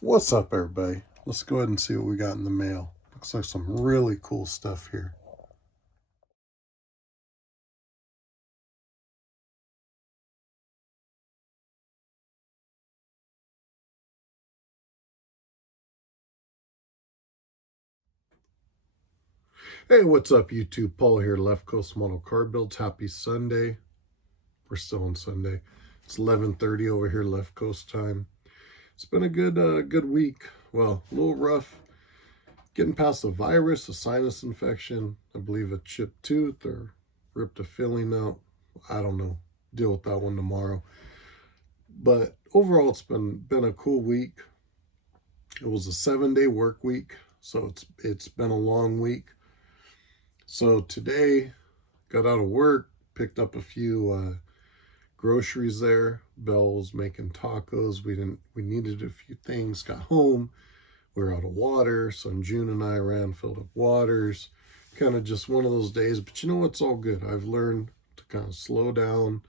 What's up, everybody? Let's go ahead and see what we got in the mail. Looks like some really cool stuff here. Hey, what's up, YouTube? Paul here, Left Coast Model Car Builds. Happy Sunday. We're still on Sunday. It's 11:30 over here, Left Coast time. It's been a good week. Well, a little rough. Getting past the virus, a sinus infection, I believe a chipped tooth or ripped a filling out. I don't know. Deal with that one tomorrow. But overall, it's been a cool week. It was a 7-day work week, so it's been a long week. So today, got out of work, picked up a few groceries there. Belle was making tacos. We needed a few things. Got home, we were out of water. So June and I filled up waters. Kind of just one of those days. But you know what's all good. I've learned to kind of slow down,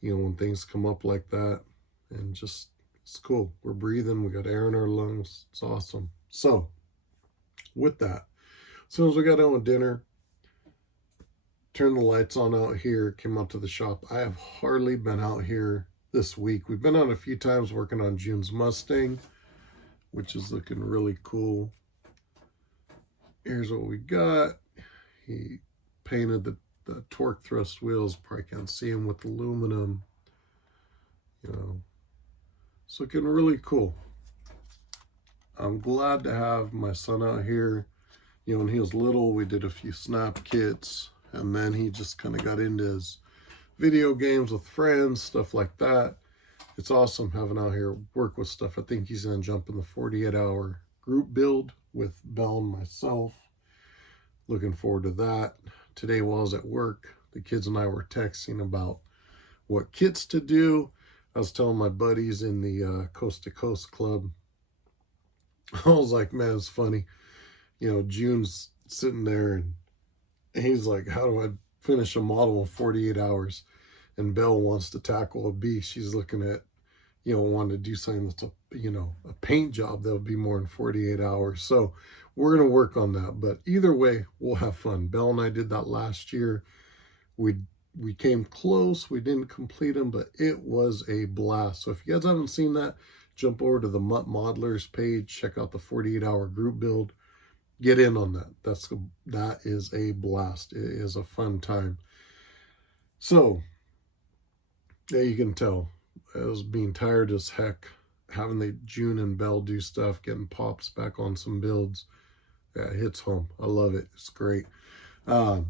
when things come up like that, and just it's cool. We're breathing. We got air in our lungs. It's awesome. So with that, as soon as we got done with dinner, turned the lights on out here, came out to the shop. I have hardly been out here this week. We've been out a few times working on June's Mustang, which is looking really cool. Here's what we got. He painted the torque thrust wheels. Probably can't see them with aluminum. It's looking really cool. I'm glad to have my son out here. When he was little, we did a few snap kits, and then he just kind of got into his video games with friends, stuff like that. It's awesome having out here work with stuff. I think he's going to jump in the 48-hour group build with Belle and myself. Looking forward to that. Today while I was at work, the kids and I were texting about what kits to do. I was telling my buddies in the Coast to Coast Club, I was like, man, it's funny. June's sitting there and he's like, how do I finish a model in 48 hours? And Belle wants to tackle a beast. She's looking at, wanting to do something that's a paint job that would be more than 48 hours. So we're going to work on that. But either way, we'll have fun. Belle and I did that last year. We came close. We didn't complete them, but it was a blast. So if you guys haven't seen that, jump over to the Mutt Modelers page. Check out the 48-hour group build. Get in on that. That is a blast. It is a fun time. So, yeah, you can tell I was being tired as heck, having the June and Belle do stuff, getting pops back on some builds. Yeah, it hits home. I love it. It's great. So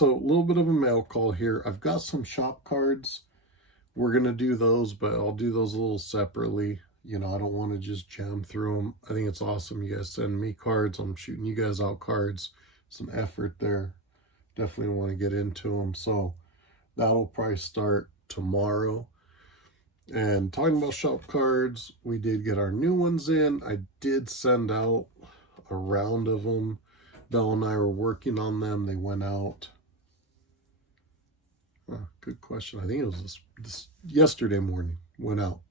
a little bit of a mail call here. I've got some shop cards. We're going to do those, but I'll do those a little separately. I don't want to just jam through them. I think it's awesome. You guys send me cards. I'm shooting you guys out cards. Some effort there. Definitely want to get into them. So that'll probably start tomorrow. And talking about shop cards, we did get our new ones in. I did send out a round of them. Belle and I were working on them. They went out. Good question. I think it was this yesterday morning. Went out.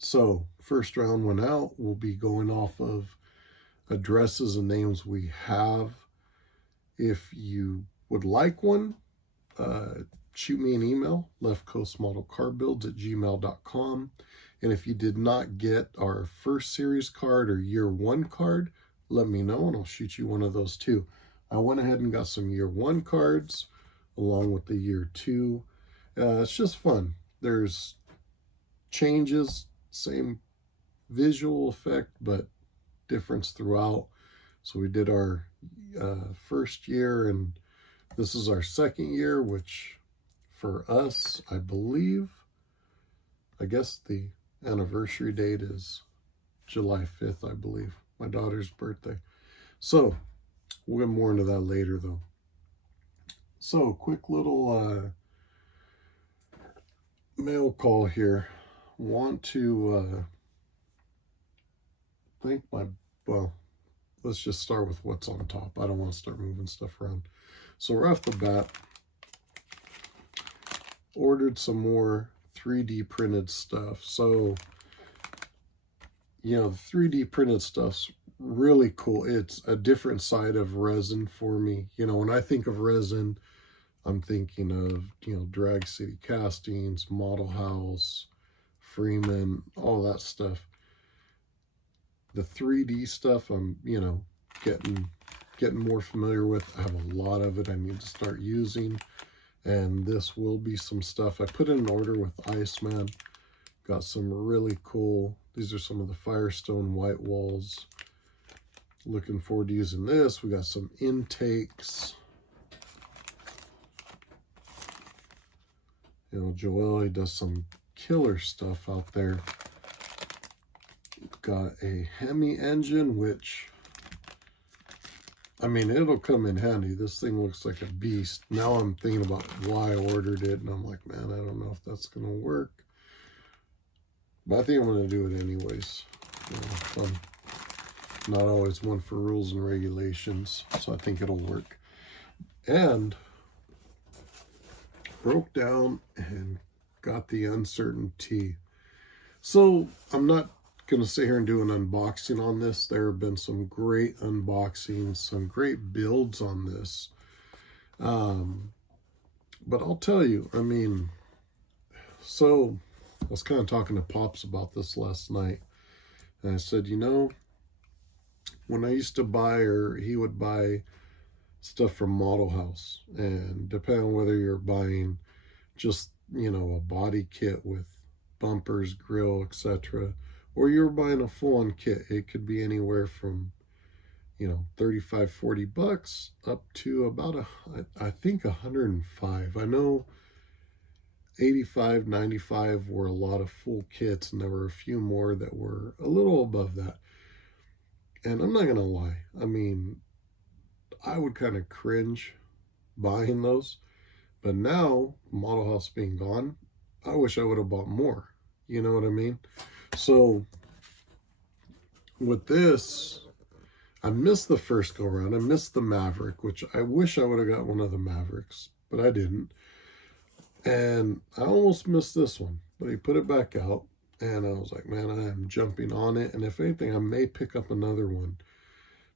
So first round went out. We'll be going off of addresses and names we have. If you would like one, shoot me an email, leftcoastmodelcarbuilds@gmail.com. And if you did not get our first series card or year one card, let me know and I'll shoot you one of those too. I went ahead and got some year one cards along with the year two. It's just fun. There's changes, same visual effect, but difference throughout. So we did our first year, and this is our second year, which for us, I guess the anniversary date is July 5th, I believe, my daughter's birthday. So we'll get more into that later though. So quick little mail call here. Want to thank let's just start with what's on top. I don't want to start moving stuff around. So right off the bat, ordered some more 3D printed stuff. So you know, the 3D printed stuff's really cool. It's a different side of resin for me. You know, when I think of resin, I'm thinking of, you know, Drag City Castings, Model House, Freeman, all that stuff. The 3D stuff, I'm, you know, getting more familiar with. I have a lot of it I need to start using, and this will be some stuff. I put in an order with Iceman. Got some really cool, these are some of the Firestone white walls. Looking forward to using this. We got some intakes. You know, Joel, he does some killer stuff out there. Got a Hemi engine, which, I mean, it'll come in handy. This thing looks like a beast. Now I'm thinking about why I ordered it, and I'm like, man, I don't know if that's going to work. But I think I'm going to do it anyways. You know, I'm not always one for rules and regulations, so I think it'll work. And broke down and got the uncertainty. So I'm not going to sit here and do an unboxing on this. There have been some great unboxings, some great builds on this. But I'll tell you, I mean, so I was kind of talking to Pops about this last night. And I said, you know, when I used to buy, or he would buy stuff from Model House, and depending on whether you're buying just, you know, a body kit with bumpers, grill, etc., or you're buying a full-on kit, it could be anywhere from, you know, 35, 40 bucks up to about I think 105. I know 85, 95 were a lot of full kits, and there were a few more that were a little above that. And I'm not gonna lie, I mean, I would kind of cringe buying those. But now, Model House being gone, I wish I would have bought more. You know what I mean? So, with this, I missed the first go around. I missed the Maverick, which I wish I would have got one of the Mavericks, but I didn't. And I almost missed this one, but he put it back out, and I was like, man, I am jumping on it. And if anything, I may pick up another one.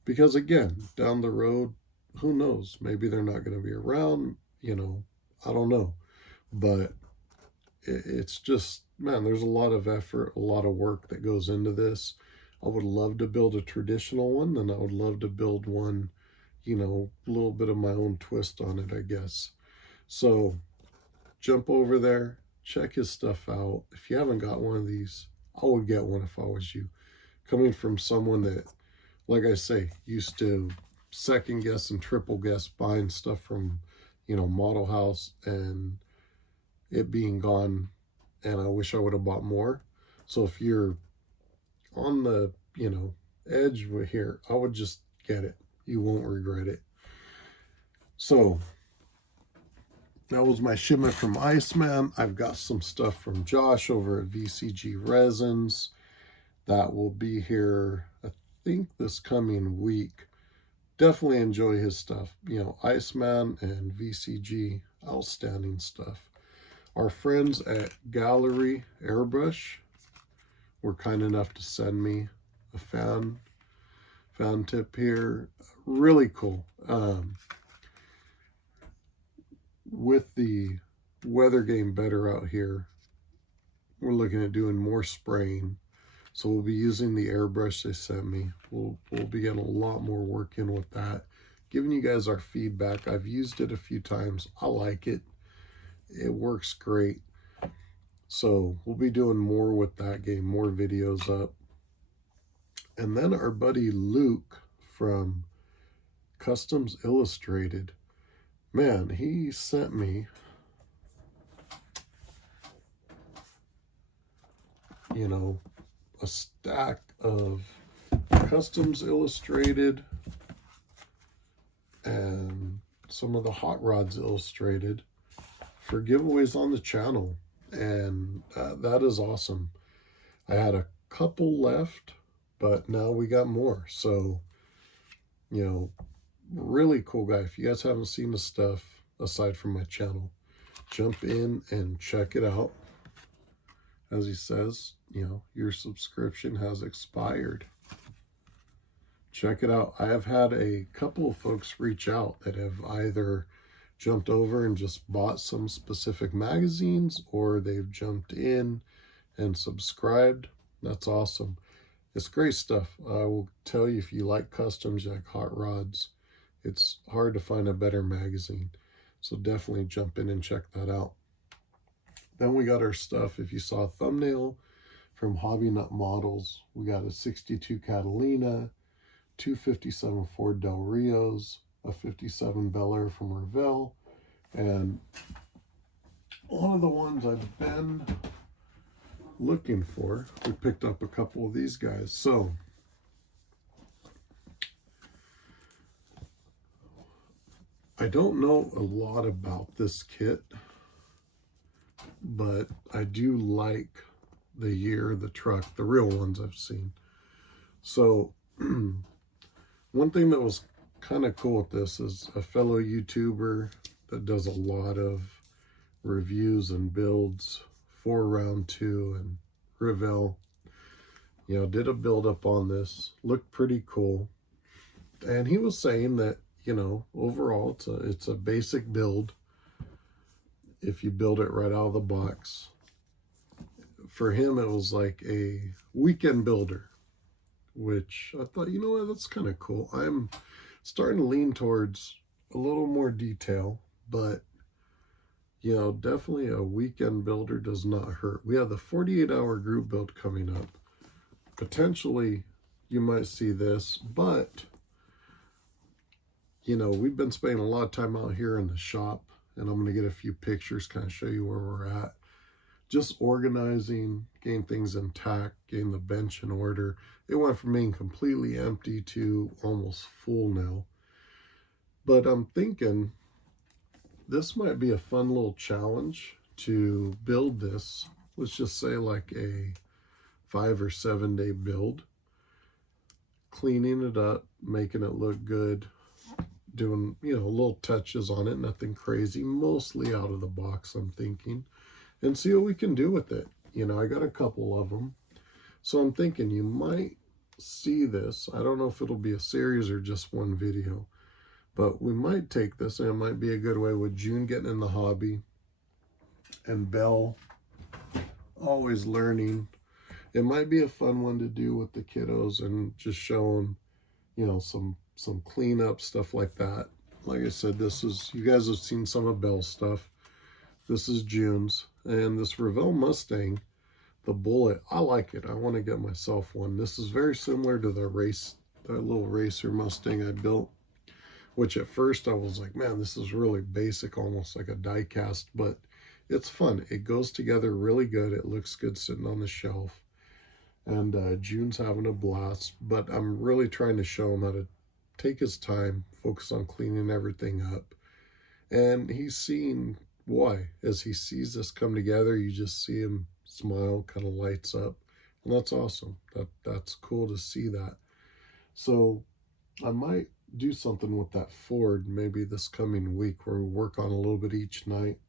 Because again, down the road, who knows? Maybe they're not going to be around, you know, I don't know. But it's just, man, there's a lot of effort, a lot of work that goes into this. I would love to build a traditional one, and I would love to build one, you know, a little bit of my own twist on it, I guess. So jump over there, check his stuff out. If you haven't got one of these, I would get one if I was you. Coming from someone that, like I say, used to second guess and triple guess buying stuff from, you know, Model House, and it being gone, and I wish I would have bought more. So if you're on the, you know, edge here, I would just get it. You won't regret it. So that was my shipment from Iceman. I've got some stuff from Josh over at VCG Resins that will be here, I think, this coming week. Definitely enjoy his stuff. You know, Iceman and VCG, outstanding stuff. Our friends at Gaahleri Airbursh were kind enough to send me a fan tip here. Really cool. With the weather getting better out here, we're looking at doing more spraying. So we'll be using the airbrush they sent me. We'll be getting a lot more work in with that. Giving you guys our feedback. I've used it a few times. I like it. It works great. So we'll be doing more with that, getting more videos up. And then our buddy Luke from Kustoms Illustrated. Man, he sent me, you know, a stack of Kustoms Illustrated and some of the Hot Rods Illustrated for giveaways on the channel. And that is awesome. I had a couple left, but now we got more. So, you know, really cool guy. If you guys haven't seen the stuff aside from my channel, jump in and check it out. As he says, your subscription has expired. Check it out. I have had a couple of folks reach out that have either jumped over and just bought some specific magazines, or they've jumped in and subscribed. That's awesome. It's great stuff. I will tell you, if you like customs, you like hot rods, it's hard to find a better magazine. So definitely jump in and check that out. Then we got our stuff. If you saw a thumbnail, from Hobbynut Models, we got a 62 Catalina, 257 Ford Del Rios, a 57 Bel Air from Revell, and one of the ones I've been looking for, we picked up a couple of these guys. So I don't know a lot about this kit, but I do like the year, the truck, the real ones I've seen. So one thing that was kind of cool with this is a fellow YouTuber that does a lot of reviews and builds for Round 2 and Revell, did a build up on this. Looked pretty cool. And he was saying that, overall it's a basic build if you build it right out of the box. For him, it was like a weekend builder, which I thought, what, that's kind of cool. I'm starting to lean towards a little more detail, but, definitely a weekend builder does not hurt. We have the 48-hour group build coming up. Potentially, you might see this, but, we've been spending a lot of time out here in the shop, and I'm going to get a few pictures, kind of show you where we're at. Just organizing, getting things intact, getting the bench in order. It went from being completely empty to almost full now. But I'm thinking this might be a fun little challenge to build this. Let's just say like a 5 or 7 day build. Cleaning it up, making it look good, doing, little touches on it, nothing crazy, mostly out of the box, I'm thinking. And see what we can do with it. I got a couple of them. So I'm thinking you might see this. I don't know if it'll be a series or just one video. But we might take this, and it might be a good way with June getting in the hobby. And Belle always learning. It might be a fun one to do with the kiddos and just show them, some cleanup, stuff like that. Like I said, you guys have seen some of Belle's stuff. This is June's. And this Revell Mustang, the Bullet, I like it. I want to get myself one. This is very similar to that little racer Mustang I built, which at first I was like, man, this is really basic, almost like a die cast, but it's fun. It goes together really good. It looks good sitting on the shelf. And June's having a blast, but I'm really trying to show him how to take his time, focus on cleaning everything up. And he's seeing why. As he sees this come together, you just see him smile, kind of lights up. And that's awesome. That's cool to see that. So I might do something with that Ford maybe this coming week, where we work on a little bit each night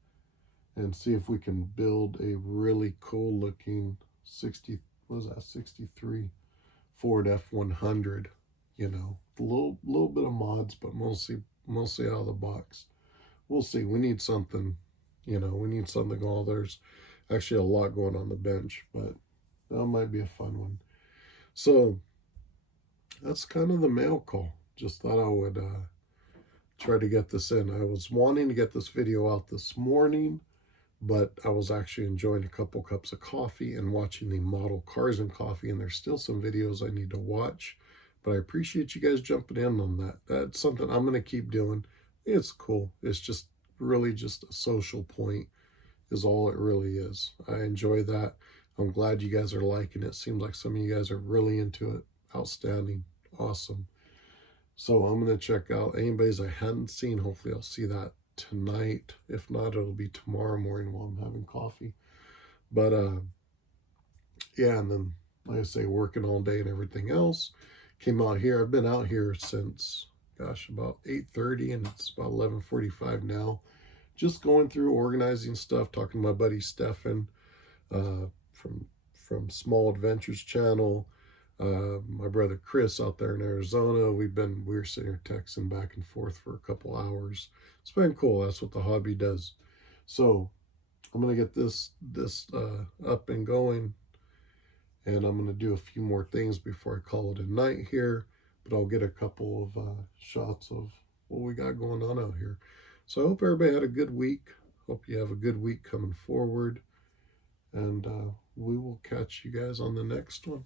and see if we can build a really cool looking 63 Ford F100. A little bit of mods, but mostly out of the box. We'll see. We need something, we need something going. There's actually a lot going on the bench, but that might be a fun one. So that's kind of the mail call. Just thought I would try to get this in. I was wanting to get this video out this morning, but I was actually enjoying a couple cups of coffee and watching the model Cars and Coffee, and there's still some videos I need to watch. But I appreciate you guys jumping in on that. That's something I'm going to keep doing. It's cool. It's just really just a social point is all it really is. I enjoy that. I'm glad you guys are liking it. Seems like some of you guys are really into it. Outstanding. Awesome. So I'm going to check out anybody's I hadn't seen. Hopefully I'll see that tonight. If not, it'll be tomorrow morning while I'm having coffee. But yeah, and then like I say, working all day and everything else. Came out here. I've been out here since, gosh, about 8:30, and it's about 11:45 now. Just going through organizing stuff, talking to my buddy Stefan from from Small Adventures channel. My brother Chris out there in Arizona. We were sitting here texting back and forth for a couple hours. It's been cool. That's what the hobby does. So I'm gonna get this up and going, and I'm gonna do a few more things before I call it a night here. But I'll get a couple of shots of what we got going on out here. So I hope everybody had a good week. Hope you have a good week coming forward. And we will catch you guys on the next one.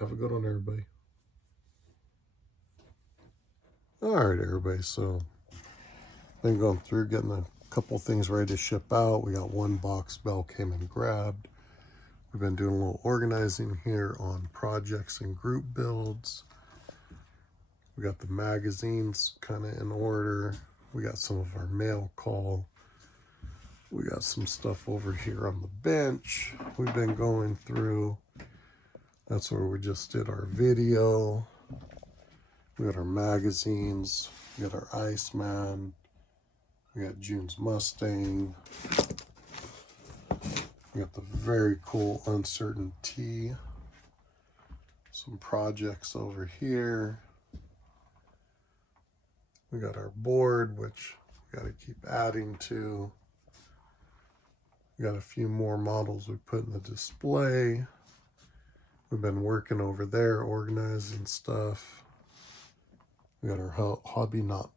Have a good one, everybody. All right, everybody. So been going through getting a couple things ready to ship out. We got one box Belle came and grabbed. We've been doing a little organizing here on projects and group builds. We got the magazines kind of in order. We got some of our mail call. We got some stuff over here on the bench we've been going through. That's where we just did our video. We got our magazines. We got our Iceman. We got June's Mustang. We got the very cool Uncertain T. Some projects over here. We got our board, which we got to keep adding to. We got a few more models we put in the display. We've been working over there, organizing stuff. We got our Hobbynut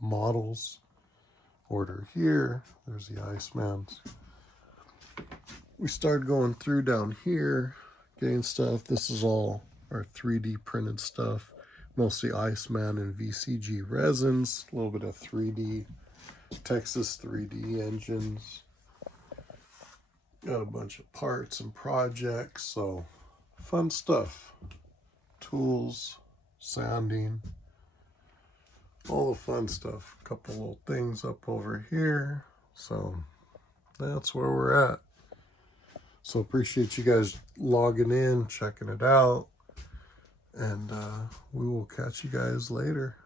Models order here. There's the Icemans. We started going through down here, getting stuff. This is all our 3D printed stuff. Mostly Iceman and VCG resins, a little bit of 3D, Texas 3D engines. Got a bunch of parts and projects, so fun stuff. Tools, sanding, all the fun stuff. A couple little things up over here. So that's where we're at. So appreciate you guys logging in, checking it out. And we will catch you guys later.